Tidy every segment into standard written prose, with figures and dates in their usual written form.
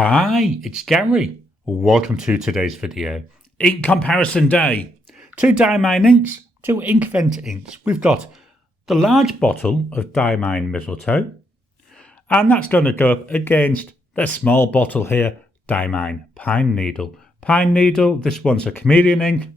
Hi, it's Gary. Welcome to today's video. Ink comparison day. 2 Diamine inks, 2 Inkvent inks. We've got the large bottle of Diamine Mistletoe, and that's going to go up against the small bottle here, Diamine Pine Needle. Pine Needle, this one's a chameleon ink.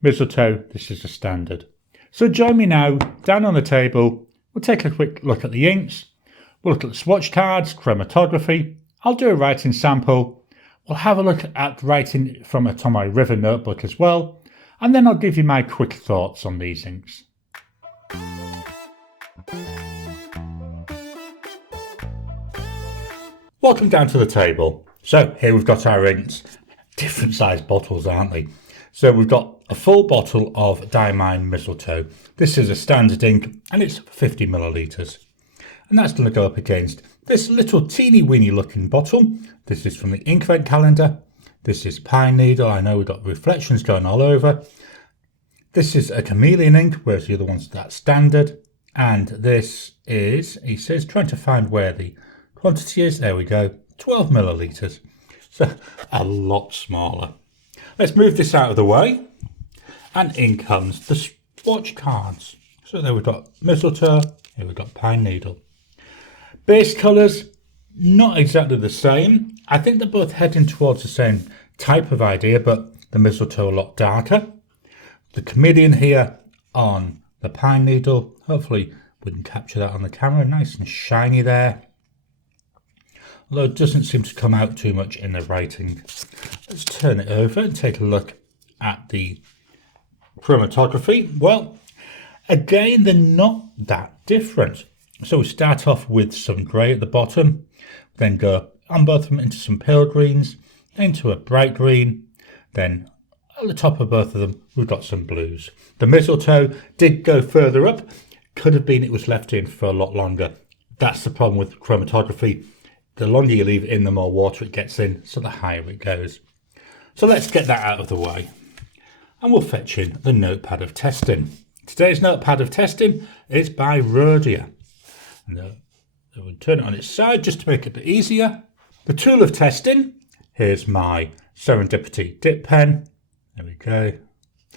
Mistletoe, this is a standard. So join me now, down on the table. We'll take a quick look at the inks. We'll look at the swatch cards, chromatography. I'll do a writing sample. We'll have a look at writing from a Tomoe River notebook as well. And then I'll give you my quick thoughts on these inks. Welcome down to the table. So here we've got our inks. Different sized bottles, aren't they? So we've got a full bottle of Diamine Mistletoe. This is a standard ink and it's 50 millilitres. And that's going to go up against this little teeny weeny looking bottle. This is from the Inkvent calendar. This is Pine Needle. I know we've got reflections going all over. This is a chameleon ink, whereas the other one's that standard. And this is, he says, trying to find where the quantity is. There we go, 12 millilitres. So a lot smaller. Let's move this out of the way. And in comes the swatch cards. So there we've got Mistletoe, here we've got Pine Needle. Base colours, not exactly the same. I think they're both heading towards the same type of idea, but the Mistletoe a lot darker. The chameleon here on the Pine Needle, hopefully we can capture that on the camera, nice and shiny there. Although it doesn't seem to come out too much in the writing. Let's turn it over and take a look at the chromatography. Well, again, they're not that different. So we start off with some grey at the bottom, then go on both of them into some pale greens, then to a bright green, then at the top of both of them we've got some blues. The Mistletoe did go further up, could have been it was left in for a lot longer. That's the problem with chromatography. The longer you leave it in, the more water it gets in, so the higher it goes. So let's get that out of the way. And we'll fetch in the notepad of testing. Today's notepad of testing is by Rhodia. And we'll turn it on its side just to make it a bit easier. The tool of testing, here's my Serendipity dip pen. There we go.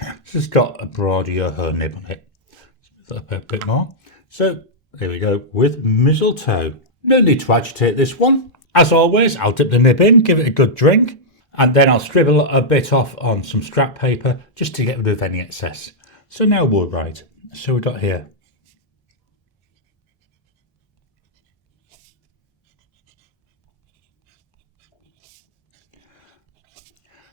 This has got a broad Yoho nib on it. Let's move that up a bit more. So there we go with Mistletoe. No need to agitate this one. As always, I'll dip the nib in, give it a good drink, and then I'll scribble a bit off on some scrap paper just to get rid of any excess. So now we'll write. So we've got here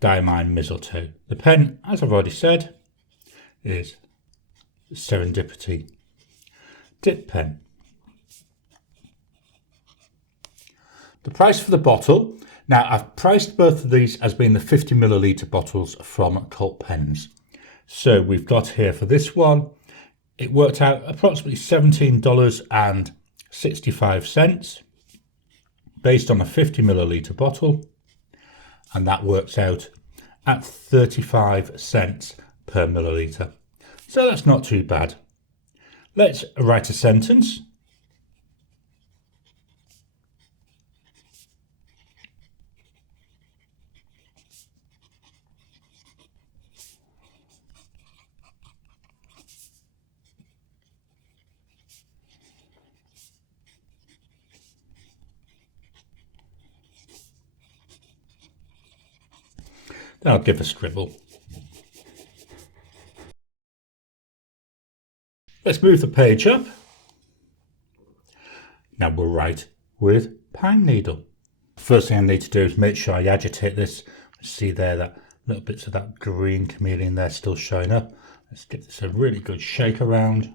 Diamine Mistletoe. The pen, as I've already said, is Serendipity dip pen. The price for the bottle. Now I've priced both of these as being the 50 millilitre bottles from Cult Pens. So we've got here for this one, it worked out approximately $17.65 based on a 50 millilitre bottle. And that works out at 35 cents per millilitre. So that's not too bad. Let's write a sentence. Then I'll give a scribble. Let's move the page up. Now we'll write with Pine Needle. First thing I need to do is make sure I agitate this. See there, that little bits of that green chameleon there still showing up. Let's give this a really good shake around.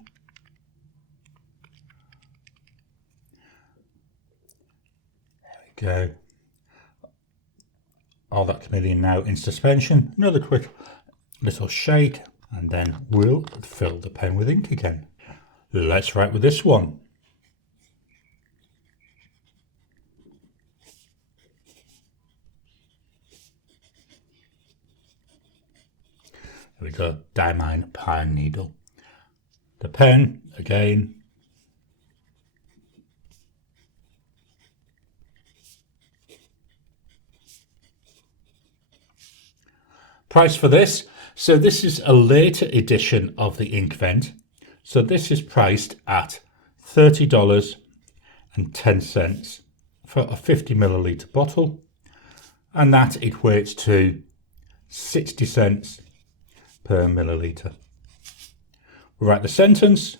There we go. All that chameleon now in suspension. Another quick little shake and then we'll fill the pen with ink again. Let's write with this one. There we go, Diamine Pine Needle. The pen again. Price for this. So this is a later edition of the ink vent. So this is priced at $30.10 for a 50 milliliter bottle. And that equates to 60 cents per milliliter. We'll write the sentence.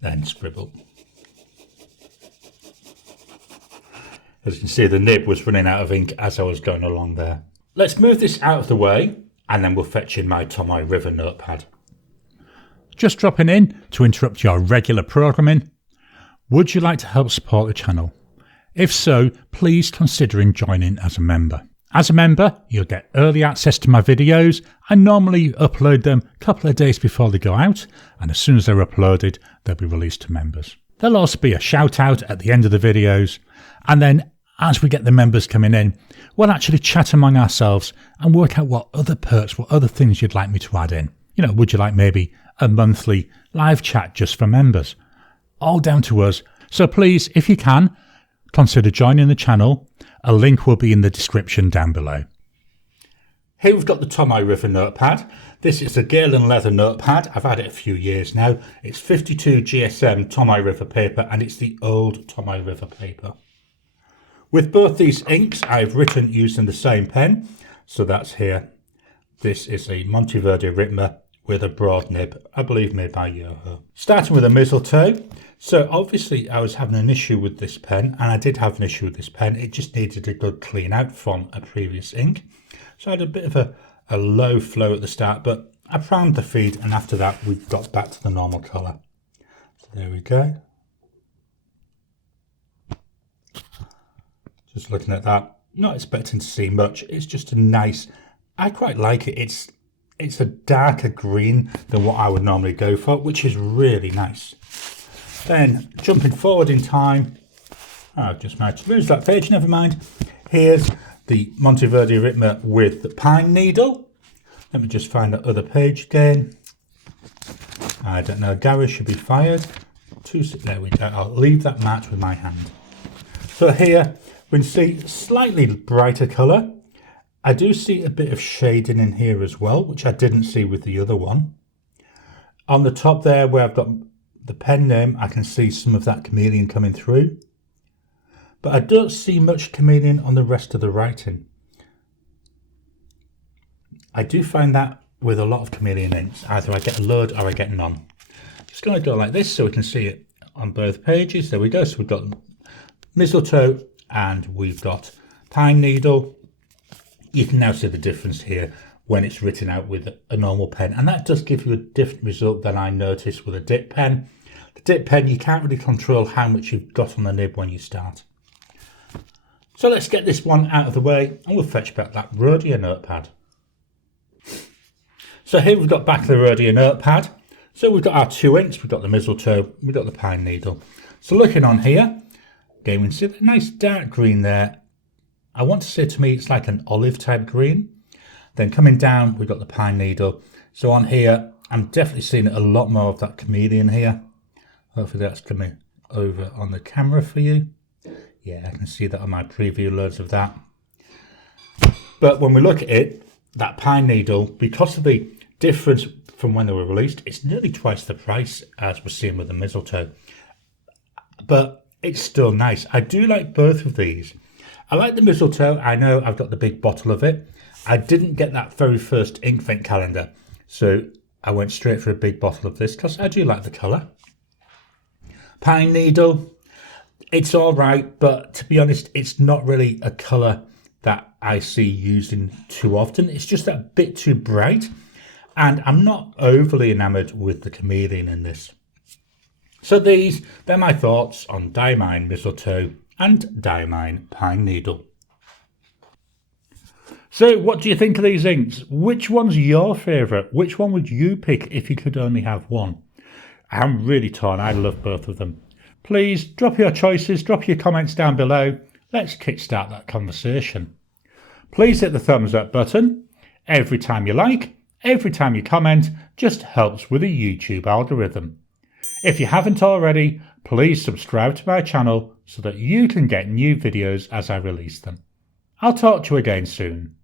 Then scribble. As you can see, the nib was running out of ink as I was going along there. Let's move this out of the way and then we'll fetch in my Tomoe River notepad. Just dropping in to interrupt your regular programming. Would you like to help support the channel? If so, please consider joining as a member. As a member, you'll get early access to my videos. I normally upload them a couple of days before they go out, and as soon as they're uploaded, they'll be released to members. There'll also be a shout out at the end of the videos, and then as we get the members coming in, we'll actually chat among ourselves and work out what other perks, what other things you'd like me to add in. You know, would you like maybe a monthly live chat just for members? All down to us. So please, if you can, consider joining the channel. A link will be in the description down below. Here we've got the Tomoe River notepad. This is a Galen leather notepad. I've had it a few years now. It's 52 GSM Tomoe River paper and it's the old Tomoe River paper. With both these inks, I've written using the same pen. So that's here. This is a Monteverde Ritmer with a broad nib, I believe made by Yoho. Starting with a mistletoe. So obviously I was having an issue with this pen, and I did have an issue with this pen. It just needed a good clean out from a previous ink. So I had a bit of a low flow at the start, but I primed the feed, and after that we got back to the normal colour. So there we go. Just looking at that, not expecting to see much. It's just a nice, I quite like it. It's a darker green than what I would normally go for, which is really nice. Then jumping forward in time, I've just managed to lose that page, never mind. Here's the Monteverde Ritmer with the pine needle. Let me just find that other page again. I don't know, Gary should be fired. There we go, I'll leave that match with my hand. So here we can see slightly brighter colour. I do see a bit of shading in here as well, which I didn't see with the other one. On the top there where I've got the pen name, I can see some of that chameleon coming through. But I don't see much chameleon on the rest of the writing. I do find that with a lot of chameleon inks. Either I get a load or I get none. Just going to go like this so we can see it on both pages. There we go. So we've got mistletoe and we've got pine needle. You can now see the difference here when it's written out with a normal pen, and that does give you a different result than I noticed with a dip pen. The dip pen, you can't really control how much you've got on the nib when you start. So let's get this one out of the way and we'll fetch back that Rhodia notepad. So here we've got back the Rhodia notepad. So we've got our two inks, we've got the mistletoe, we've got the pine needle. So looking on here, again we can see the nice dark green there. I want to say, to me it's like an olive type green. Then coming down we've got the pine needle. So on here I'm definitely seeing a lot more of that chameleon here. Hopefully that's coming over on the camera for you. Yeah, I can see that on my preview, loads of that. But when we look at it, that pine needle, because of the difference from when they were released, it's nearly twice the price as we're seeing with the mistletoe. But it's still nice. I do like both of these. I like the mistletoe. I know I've got the big bottle of it. I didn't get that very first ink vent calendar, so I went straight for a big bottle of this because I do like the colour. Pine needle, it's all right, but to be honest, it's not really a colour that I see using too often. It's just a bit too bright, and I'm not overly enamoured with the chameleon in this. So they're my thoughts on Diamine Mistletoe and Diamine Pine Needle. So what do you think of these inks? Which one's your favourite? Which one would you pick if you could only have one? I'm really torn. I love both of them. Please drop your choices, drop your comments down below. Let's kickstart that conversation. Please hit the thumbs up button. Every time you like, every time you comment, just helps with the YouTube algorithm. If you haven't already, please subscribe to my channel so that you can get new videos as I release them. I'll talk to you again soon.